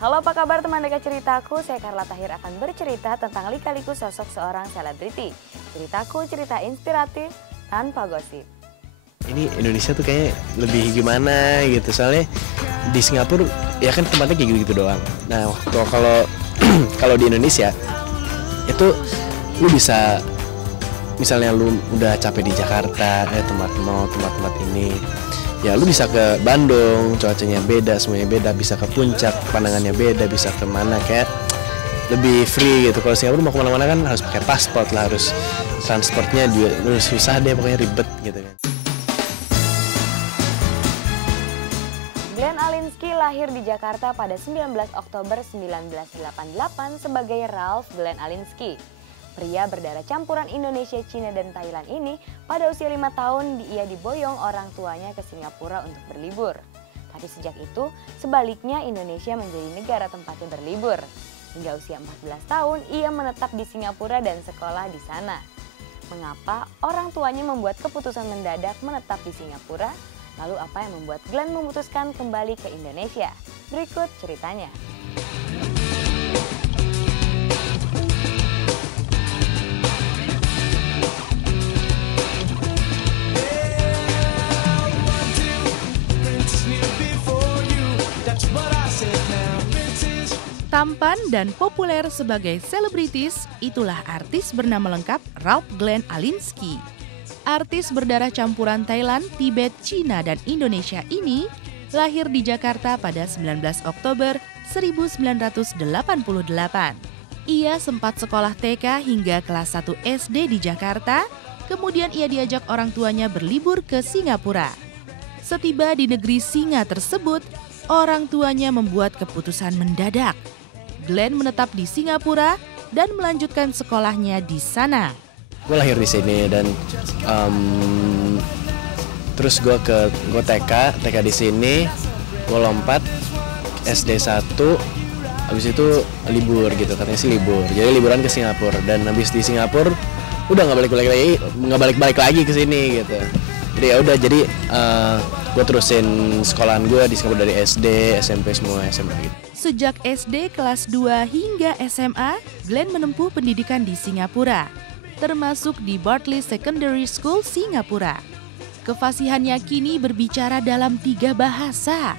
Halo, apa kabar teman dekat ceritaku? Saya Carla Tahir akan bercerita tentang lika-liku sosok seorang selebriti. Ceritaku cerita inspiratif tanpa gosip. Ini Indonesia tuh kayak lebih gimana gitu, soalnya di Singapura ya kan tempatnya kayak gitu-gitu doang. Nah, kalau di Indonesia itu lu bisa, misalnya lu udah capek di Jakarta, tempat ini, ya lu bisa ke Bandung, cuacanya beda, semuanya beda, bisa ke puncak, pandangannya beda, bisa kemana, kayak lebih free gitu. Kalau Singapura mau kemana-mana kan harus pakai paspor lah, harus transportnya juga susah deh, pokoknya ribet gitu kan. Glenn Alinsky lahir di Jakarta pada 19 Oktober 1988 sebagai Ralph Glenn Alinsky. Pria berdarah campuran Indonesia, Cina, dan Thailand ini pada usia 5 tahun ia diboyong orang tuanya ke Singapura untuk berlibur. Tapi sejak itu, sebaliknya Indonesia menjadi negara tempatnya berlibur. Hingga usia 14 tahun ia menetap di Singapura dan sekolah di sana. Mengapa orang tuanya membuat keputusan mendadak menetap di Singapura? Lalu apa yang membuat Glenn memutuskan kembali ke Indonesia? Berikut ceritanya. Tampan dan populer sebagai selebritis, itulah artis bernama lengkap Ralph Glenn Alinsky. Artis berdarah campuran Thailand, Tibet, Cina, dan Indonesia ini lahir di Jakarta pada 19 Oktober 1988. Ia sempat sekolah TK hingga kelas 1 SD di Jakarta, kemudian ia diajak orang tuanya berlibur ke Singapura. Setiba di negeri singa tersebut, orang tuanya membuat keputusan mendadak. Glenn menetap di Singapura dan melanjutkan sekolahnya di sana. Gue lahir di sini dan terus gue TK di sini, gue lompat SD 1, habis itu libur gitu, katanya sih libur. Jadi liburan ke Singapura, dan habis di Singapura udah nggak balik lagi ke sini gitu. Jadi ya udah, jadi gue terusin sekolahan gue di Singapura dari SD, SMP, semua SMA gitu. Sejak SD kelas 2 hingga SMA, Glenn menempuh pendidikan di Singapura, termasuk di Bartley Secondary School, Singapura. Kefasihannya kini berbicara dalam 3 bahasa,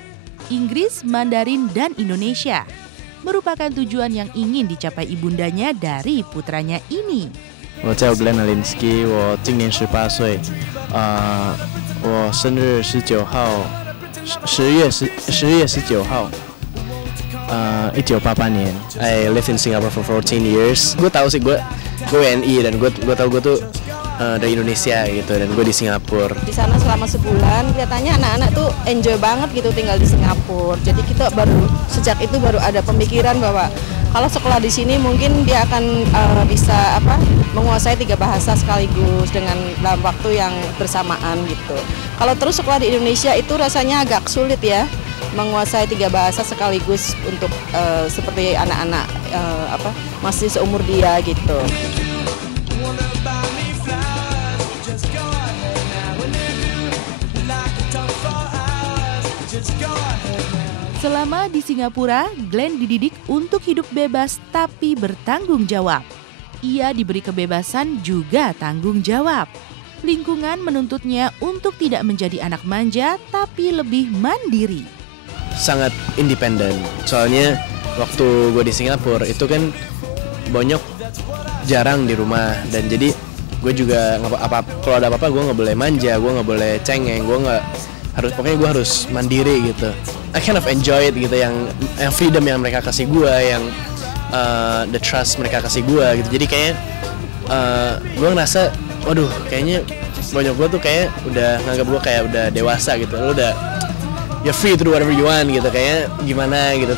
Inggris, Mandarin, dan Indonesia. Merupakan tujuan yang ingin dicapai ibundanya dari putranya ini. 我叫 Glenn Alinsky， 我今年18岁，我生日19号，10月19号，1988年。I live in Singapore for 14 years. Gue tahu sih, gue WNI, dan gue tahu gue tuh dari Indonesia gitu, dan gue di Singapura. Di sana selama sebulan, kelihatannya anak-anak tuh enjoy banget gitu tinggal di Singapura. Jadi kita sejak itu baru ada pemikiran bahwa kalau sekolah di sini mungkin dia akan bisa menguasai 3 bahasa sekaligus dengan dalam waktu yang bersamaan gitu. Kalau terus sekolah di Indonesia itu rasanya agak sulit ya, menguasai 3 bahasa sekaligus untuk seperti anak-anak masih seumur dia gitu. Selama di Singapura, Glenn dididik untuk hidup bebas tapi bertanggung jawab. Ia diberi kebebasan juga tanggung jawab. Lingkungan menuntutnya untuk tidak menjadi anak manja tapi lebih mandiri. Sangat independen, soalnya waktu gue di Singapura itu kan bonyok jarang di rumah, dan jadi gue juga kalau ada apa-apa gue nggak boleh manja, gue nggak boleh cengeng, pokoknya gue harus mandiri gitu. I kind of enjoy it gitu, yang freedom yang mereka kasih gue, yang the trust mereka kasih gue gitu. Jadi kayak gue ngerasa, waduh, kayaknya bonyok gue tuh kayak udah nganggap gue kayak udah dewasa gitu. Lu udah, you're free to do whatever you want gitu, kayak gimana gitu.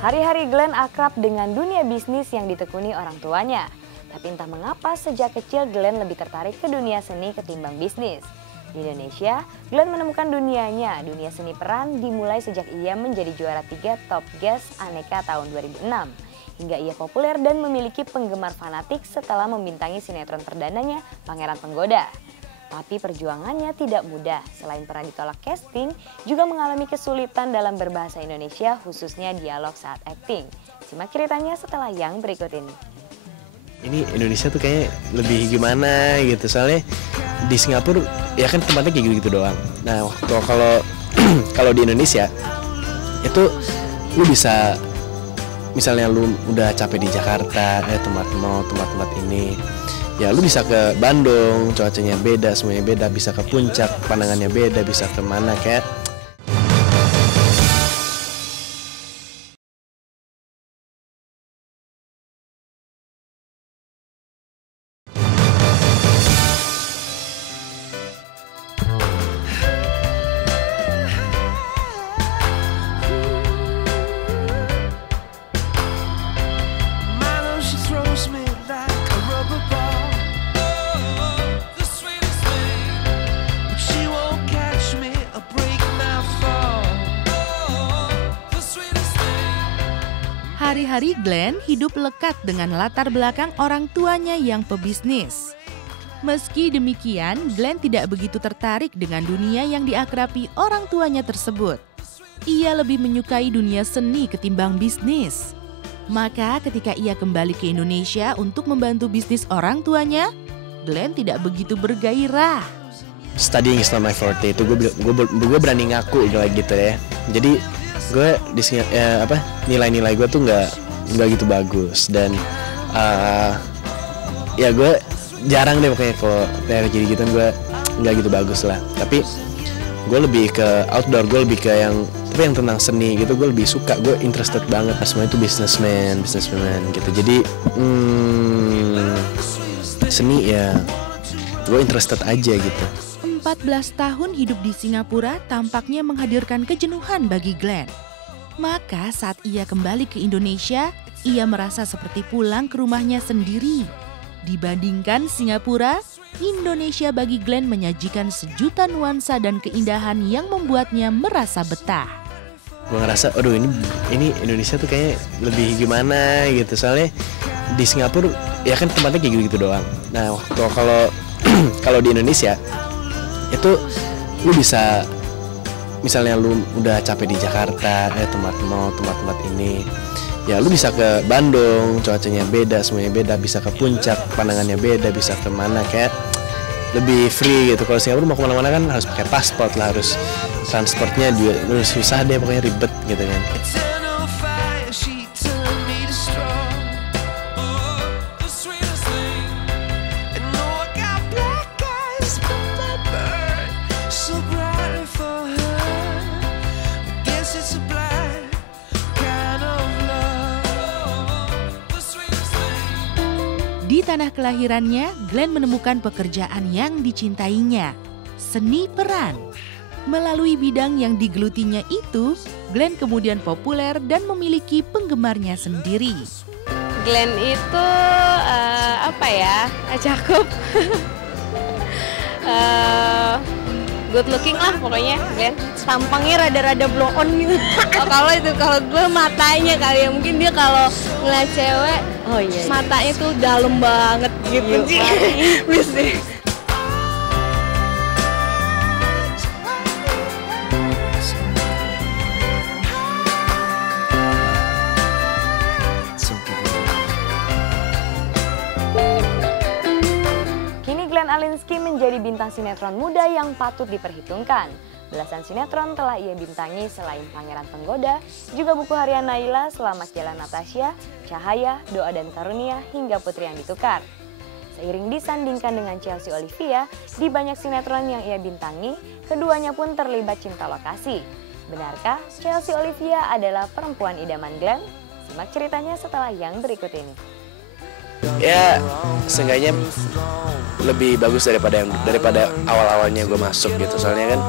Hari-hari Glenn akrab dengan dunia bisnis yang ditekuni orang tuanya. Tapi entah mengapa sejak kecil Glenn lebih tertarik ke dunia seni ketimbang bisnis. Di Indonesia, Glenn menemukan dunia seni peran dimulai sejak ia menjadi juara 3 Top Gas Aneka tahun 2006. Hingga ia populer dan memiliki penggemar fanatik setelah membintangi sinetron perdananya Pangeran Penggoda. Tapi perjuangannya tidak mudah, selain pernah ditolak casting, juga mengalami kesulitan dalam berbahasa Indonesia khususnya dialog saat acting. Simak ceritanya setelah yang berikut ini. Ini Indonesia tuh kayaknya lebih gimana gitu, soalnya di Singapura ya kan tempatnya kayak gitu-gitu doang. Nah waktu kalau di Indonesia itu lu bisa, misalnya lu udah capek di Jakarta, tempat ini, ya lu bisa ke Bandung, cuacanya beda, semuanya beda, bisa ke puncak, pandangannya beda, bisa kemana kayak. Hari-hari Glenn hidup lekat dengan latar belakang orang tuanya yang pebisnis. Meski demikian, Glenn tidak begitu tertarik dengan dunia yang diakrabi orang tuanya tersebut. Ia lebih menyukai dunia seni ketimbang bisnis. Maka ketika ia kembali ke Indonesia untuk membantu bisnis orang tuanya, Glenn tidak begitu bergairah. Studying is not my forte, itu gue berani ngaku gitu ya. Jadi gue di sini nilai-nilai gue tuh nggak gitu bagus, dan ya gue jarang deh pokoknya kalau kayak gitu gue nggak gitu bagus lah. Tapi gue lebih ke outdoor, gue lebih ke yang tentang seni gitu, gue lebih suka, gue interested banget. Semua itu businessman gitu. Jadi seni ya gue interested aja gitu. 14 tahun hidup di Singapura tampaknya menghadirkan kejenuhan bagi Glenn. Maka saat ia kembali ke Indonesia, ia merasa seperti pulang ke rumahnya sendiri. Dibandingkan Singapura, Indonesia bagi Glenn menyajikan sejuta nuansa dan keindahan yang membuatnya merasa betah. Gue ngerasa, aduh ini Indonesia tuh kayaknya lebih gimana gitu, soalnya di Singapura ya kan tempatnya kayak gitu-gitu doang. Nah kalau di Indonesia itu lu bisa, misalnya lu udah capek di Jakarta, tempat ini, ya lu bisa ke Bandung, cuacanya beda, semuanya beda, bisa ke puncak, pandangannya beda, bisa kemana, kayak lebih free gitu. Kalau Singapura mau kemana-mana kan harus pakai paspor lah, harus transportnya juga susah deh, pokoknya ribet gitu kan. Di tanah kelahirannya, Glenn menemukan pekerjaan yang dicintainya, seni peran. Melalui bidang yang digelutinya itu, Glenn kemudian populer dan memiliki penggemarnya sendiri. Glenn itu cakep, good looking lah pokoknya. Glenn tampangnya rada-rada blow on gitu. Kalau gue matanya kali ya, mungkin dia kalau ngeliat cewek, matanya tuh dalam banget gitu. Please deh. Glenn Alinsky menjadi bintang sinetron muda yang patut diperhitungkan. Belasan sinetron telah ia bintangi selain Pangeran Penggoda, juga Buku Harian Naila, Selamat Jalan Natasha, Cahaya, Doa dan Karunia, hingga Putri yang Ditukar. Seiring disandingkan dengan Chelsea Olivia, di banyak sinetron yang ia bintangi, keduanya pun terlibat cinta lokasi. Benarkah Chelsea Olivia adalah perempuan idaman Glenn? Simak ceritanya setelah yang berikut ini. Ya, seenggaknya lebih bagus daripada awal-awalnya gue masuk gitu. Soalnya kan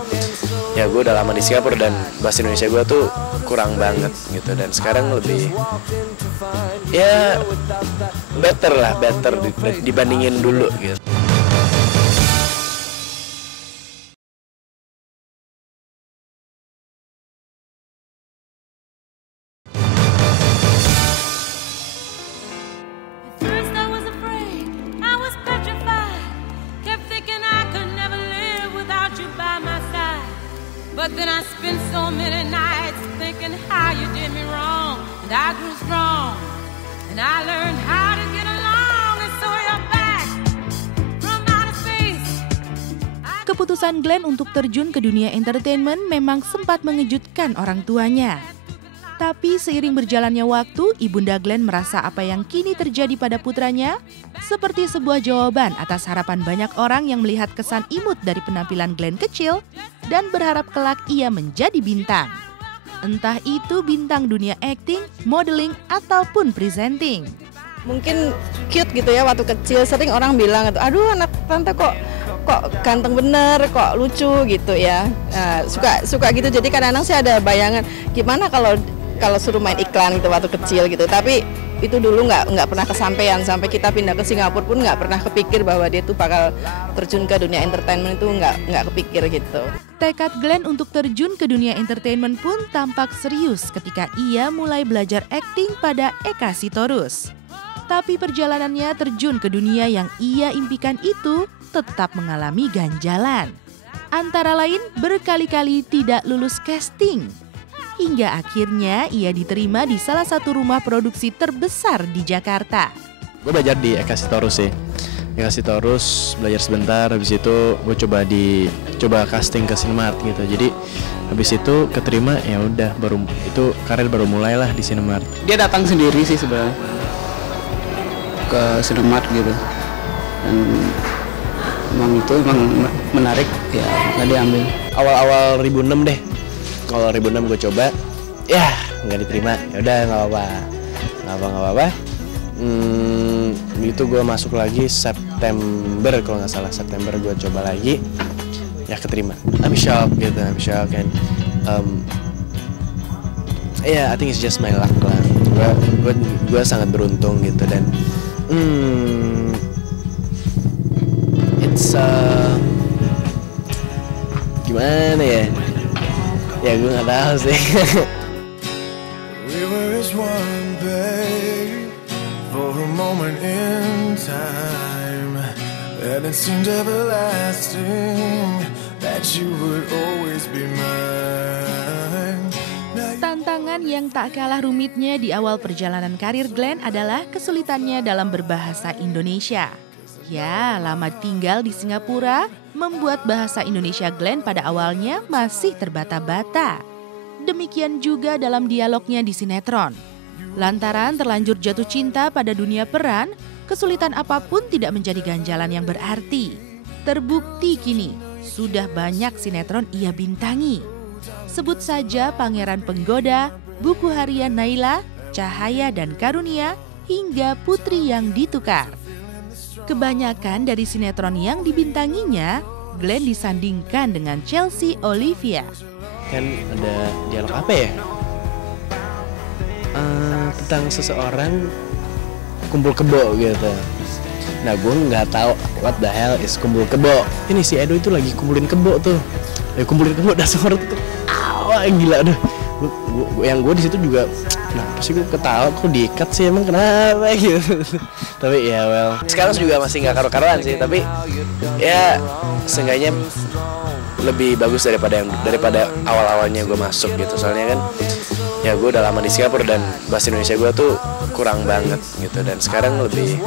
ya gue udah lama di Singapura dan bahasa Indonesia gue tuh kurang banget gitu. Dan sekarang lebih ya better dibandingin dulu gitu. But then I spent so many nights thinking how you did me wrong, and I grew strong, and I learned how to get along, and so you're back from outer space. Keputusan Glenn untuk terjun ke dunia entertainment memang sempat mengejutkan orang tuanya. Tapi seiring berjalannya waktu, Ibunda Glenn merasa apa yang kini terjadi pada putranya seperti sebuah jawaban atas harapan banyak orang yang melihat kesan imut dari penampilan Glenn kecil dan berharap kelak ia menjadi bintang. Entah itu bintang dunia acting, modeling, ataupun presenting. Mungkin cute gitu ya waktu kecil, sering orang bilang gitu, aduh anak tante kok ganteng bener, kok lucu gitu ya. Nah, suka gitu, jadi kadang-kadang saya ada bayangan gimana kalau suruh main iklan gitu waktu kecil gitu. Tapi itu dulu nggak pernah kesampaian, sampai kita pindah ke Singapura pun nggak pernah kepikir bahwa dia tuh bakal terjun ke dunia entertainment, itu nggak kepikir gitu. Tekad Glenn untuk terjun ke dunia entertainment pun tampak serius ketika ia mulai belajar akting pada Eka Sitorus. Tapi perjalanannya terjun ke dunia yang ia impikan itu tetap mengalami ganjalan. Antara lain berkali-kali tidak lulus casting. Hingga akhirnya ia diterima di salah satu rumah produksi terbesar di Jakarta. Gue belajar di Eka Sitorus sih. Eka Sitorus belajar sebentar, habis itu gue coba casting ke Cinemark gitu. Jadi habis itu keterima, ya udah, baru itu karir baru mulailah di Cinemark. Dia datang sendiri sih sebenarnya ke Cinemark gitu. Dan emang menarik ya, nggak diambil. Awal-awal 2006 deh. Kalau 2006 gue coba, ya nggak diterima. Ya udah nggak apa-apa. Itu gue masuk lagi September, kalau nggak salah September gue coba lagi, ya keterima. I'm shocked and I think it's just my luck lah. Gue sangat beruntung gitu, dan it's gimana ya? Ya gue nggak tahu sih. We were as one, babe, for a moment in time, and it seemed everlasting that you would always be mine. Tantangan yang tak kalah rumitnya di awal perjalanan karir Glenn adalah kesulitannya dalam berbahasa Indonesia. Ya, lama tinggal di Singapura membuat bahasa Indonesia Glenn pada awalnya masih terbata-bata. Demikian juga dalam dialognya di sinetron. Lantaran terlanjur jatuh cinta pada dunia peran, kesulitan apapun tidak menjadi ganjalan yang berarti. Terbukti kini, sudah banyak sinetron ia bintangi. Sebut saja Pangeran Penggoda, Buku Harian Naila, Cahaya dan Karunia, hingga Putri yang Ditukar. Kebanyakan dari sinetron yang dibintanginya, Glenn disandingkan dengan Chelsea Olivia. Kan ada dialog apa ya? Tentang seseorang kumpul kebo gitu. Nah, gue nggak tahu what the hell is kumpul kebo. Ini si Edo itu lagi kumpulin kebo tuh. Kumpulin kebo, dan suara tuh, gila deh. Yang gue di situ juga, kenapa sih gue ketawa, kok diikat sih, emang kenapa gitu. Tapi ya well, sekarang juga masih nggak karu-karuan sih, tapi ya seenggaknya lebih bagus daripada awal-awalnya gue masuk gitu. Soalnya kan ya gue udah lama di Singapura dan bahasa Indonesia gue tuh kurang banget gitu, dan sekarang lebih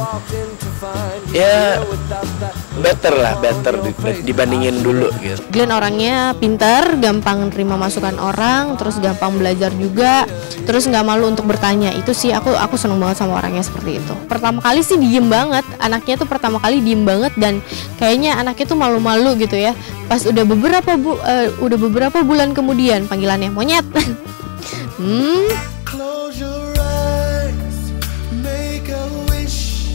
ya better dibandingin dulu gitu. Glenn orangnya pintar, gampang terima masukan orang, terus gampang belajar juga, terus nggak malu untuk bertanya. Itu sih aku seneng banget sama orangnya seperti itu. Pertama kali sih diem banget, anaknya tuh pertama kali diem banget, dan kayaknya anaknya tuh malu-malu gitu ya. Pas udah beberapa bulan kemudian panggilannya monyet. Close your eyes, make a wish,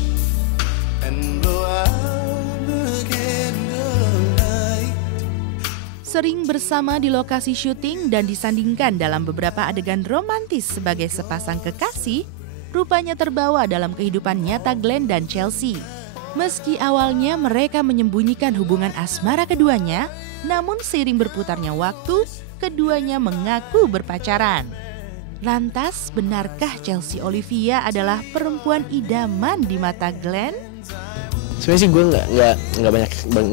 and blow out the candlelight. Sering bersama di lokasi syuting dan disandingkan dalam beberapa adegan romantis sebagai sepasang kekasih, rupanya terbawa dalam kehidupan nyata Glenn dan Chelsea. Meski awalnya mereka menyembunyikan hubungan asmara keduanya, namun seiring berputarnya waktu, keduanya mengaku berpacaran. Lantas, benarkah Chelsea Olivia adalah perempuan idaman di mata Glenn? Sebenarnya sih gue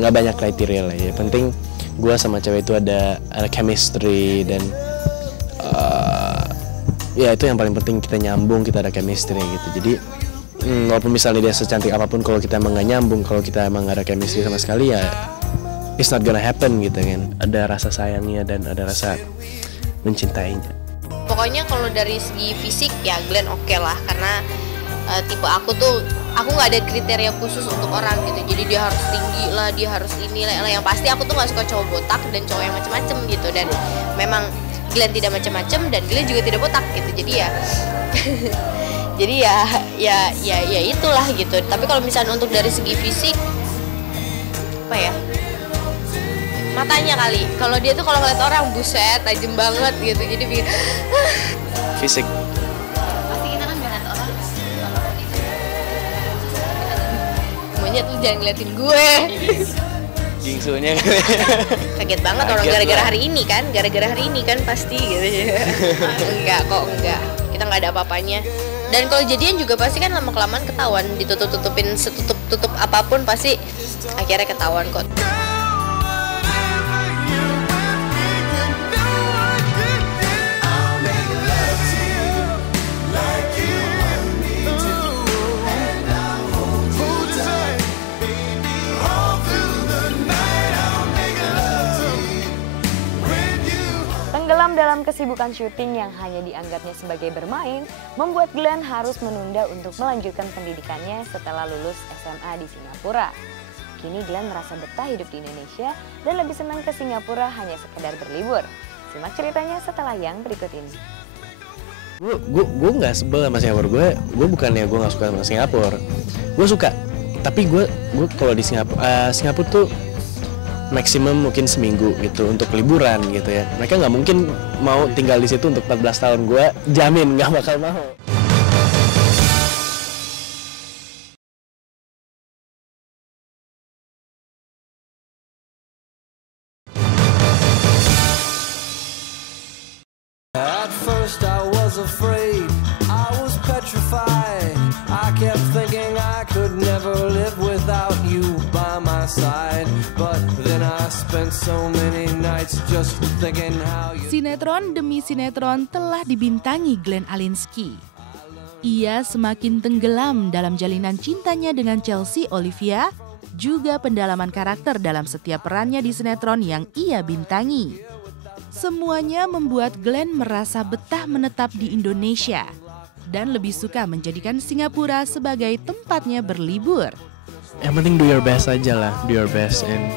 nggak banyak kriteria lah ya. Penting gue sama cewek itu ada chemistry dan ya itu yang paling penting, kita nyambung, kita ada chemistry gitu. Jadi walaupun misalnya dia secantik apapun, kalau kita emang gak nyambung, kalau kita emang gak ada chemistry sama sekali, ya it's not gonna happen gitu kan. Ada rasa sayangnya dan ada rasa mencintainya. Pokoknya kalau dari segi fisik ya Glenn oke lah, karena tipe aku tuh, aku nggak ada kriteria khusus untuk orang gitu. Jadi dia harus tinggi lah, dia harus ini lah. Yang pasti aku tuh nggak suka cowok botak dan cowok yang macem-macem gitu. Dan memang Glenn tidak macem-macem dan Glenn juga tidak botak gitu. Jadi ya jadi ya itulah gitu. Tapi kalau misalnya untuk dari segi fisik, apa ya, matanya kali. Kalau dia tuh kalau ngeliat orang, buset, tajam banget gitu. Jadi bikin Fisik. pasti kita kan ngeliat orang. Monyet lu jangan ngeliatin gue. Gingsunya Kaget banget orang Kaget gara-gara lah. hari ini kan. Gara-gara hari ini kan pasti gitu. Enggak kok, enggak. Kita nggak ada apa-apanya. Dan kalau jadian juga pasti kan lama-kelamaan ketahuan. Ditutup-tutupin setutup-tutup apapun pasti akhirnya ketahuan kok. Tenggelam dalam kesibukan syuting yang hanya dianggapnya sebagai bermain, membuat Glenn harus menunda untuk melanjutkan pendidikannya setelah lulus SMA di Singapura. Kini Glenn merasa betah hidup di Indonesia dan lebih senang ke Singapura hanya sekedar berlibur. Simak ceritanya setelah yang berikut ini. Gue nggak sebel sama Singapura. Gue bukannya gue nggak suka sama Singapura. Gue suka, tapi gue kalau di Singapura tuh maksimum mungkin seminggu gitu untuk liburan gitu ya. Mereka nggak mungkin mau tinggal di situ untuk 14 tahun. Gue jamin nggak bakal mau. At first I was afraid, I was petrified. I kept thinking I could never live without you by my side. But then I spent so many nights just thinking how you... Sinetron demi sinetron telah dibintangi Glenn Alinsky. Ia semakin tenggelam dalam jalinan cintanya dengan Chelsea Olivia, juga pendalaman karakter dalam setiap perannya di sinetron yang ia bintangi. Semuanya membuat Glenn merasa betah menetap di Indonesia dan lebih suka menjadikan Singapura sebagai tempatnya berlibur. Yang penting do your best aja lah, do your best. And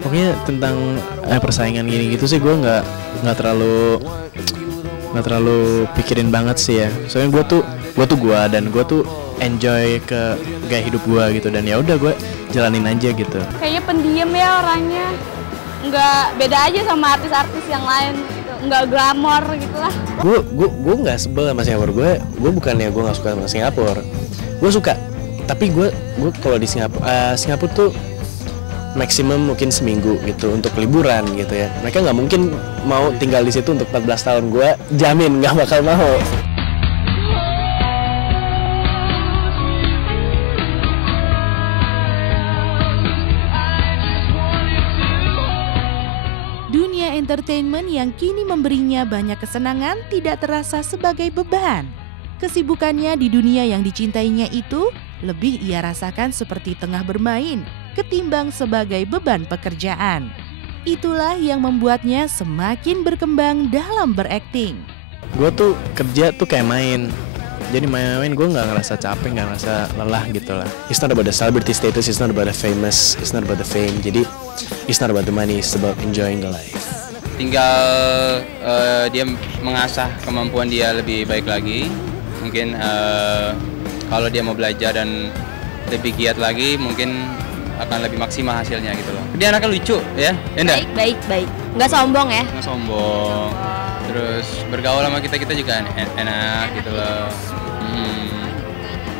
pokoknya tentang persaingan gini gitu sih gue nggak terlalu pikirin banget sih ya. Soalnya gue tuh dan gue tuh enjoy ke gaya hidup gue gitu, dan ya udah gue jalanin aja gitu. Kayaknya pendiam ya orangnya, nggak beda aja sama artis-artis yang lain gitu. Nggak glamor gitu lah. Gue nggak sebel sama Singapura. Gue bukannya gue nggak suka sama Singapura. Gue suka, tapi gue kalau di Singapura tuh maksimum mungkin seminggu gitu untuk liburan gitu ya. Mereka nggak mungkin mau tinggal di situ untuk 14 tahun. Gue jamin nggak bakal mau. Dunia entertainment yang kini memberinya banyak kesenangan tidak terasa sebagai beban. Kesibukannya di dunia yang dicintainya itu lebih ia rasakan seperti tengah bermain ketimbang sebagai beban pekerjaan. Itulah yang membuatnya semakin berkembang dalam berakting. Gue tuh kerja tuh kayak main. Jadi main-main gue nggak ngerasa capek, nggak ngerasa lelah gitu lah. It's not about the celebrity status, it's not about the famous, it's not about the fame. Jadi it's not about the money, it's about enjoying the life. Tinggal dia mengasah kemampuan dia lebih baik lagi. Mungkin kalau dia mau belajar dan lebih giat lagi, mungkin akan lebih maksimal hasilnya gitu loh. Dia anaknya lucu ya, enggak? Baik. Nggak sombong ya? Nggak sombong. Terus bergaul sama kita juga enak gitu loh.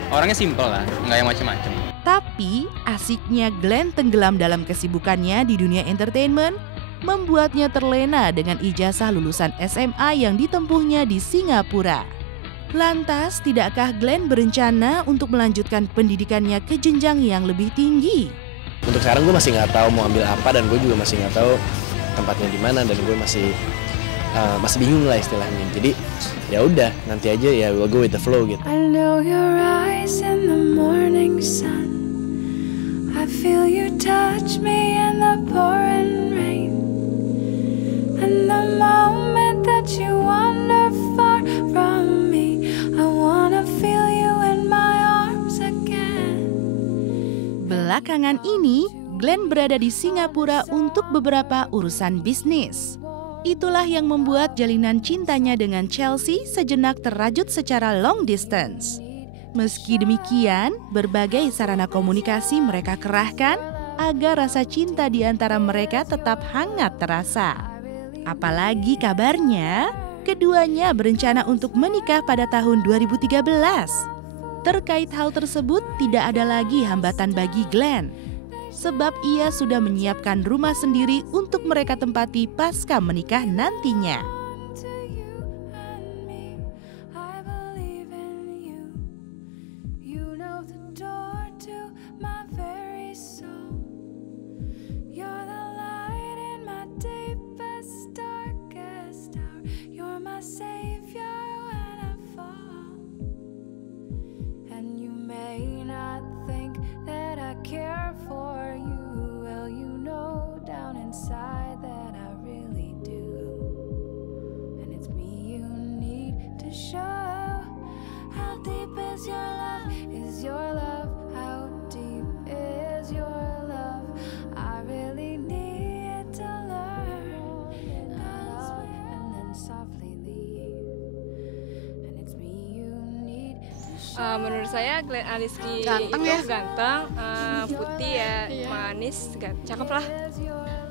Orangnya simple lah, nggak yang macam-macam. Tapi asiknya Glenn tenggelam dalam kesibukannya di dunia entertainment membuatnya terlena dengan ijazah lulusan SMA yang ditempuhnya di Singapura. Lantas, tidakkah Glenn berencana untuk melanjutkan pendidikannya ke jenjang yang lebih tinggi? untuk sekarang gue masih nggak tahu mau ambil apa, dan gue juga masih nggak tahu tempatnya di mana, dan gue masih bingung lah istilahnya. Jadi ya udah, nanti aja ya, we'll go with the flow gitu. I know your eyes in the morning sun. I feel you touch me in the pouring rain. And the moment that you wander far from me, I wanna feel you in my arms again. Belakangan ini, Glenn berada di Singapura untuk beberapa urusan bisnis. Itulah yang membuat jalinan cintanya dengan Chelsea sejenak terajut secara long distance. Meski demikian, berbagai sarana komunikasi mereka kerahkan agar rasa cinta di antara mereka tetap hangat terasa. Apalagi kabarnya, keduanya berencana untuk menikah pada tahun 2013. Terkait hal tersebut, tidak ada lagi hambatan bagi Glenn, sebab ia sudah menyiapkan rumah sendiri untuk mereka tempati pasca menikah nantinya. Menurut saya Glenn Alinsky Ganteng itu ya? ganteng, putih ya, manis, cakep lah.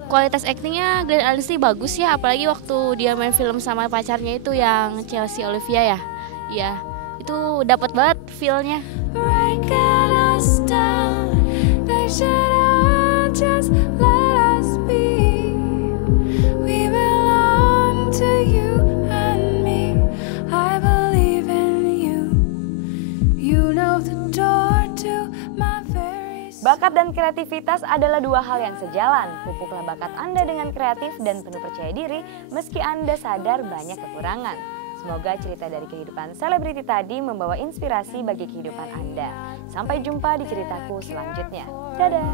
Kualitas aktingnya Glenn Alinsky bagus ya, apalagi waktu dia main film sama pacarnya itu yang Chelsea Olivia ya. Iya, itu dapat banget feel-nya. Bakat dan kreativitas adalah dua hal yang sejalan. Pupuklah bakat Anda dengan kreatif dan penuh percaya diri meski Anda sadar banyak kekurangan. Semoga cerita dari kehidupan selebriti tadi membawa inspirasi bagi kehidupan Anda. Sampai jumpa di ceritaku selanjutnya. Dadah!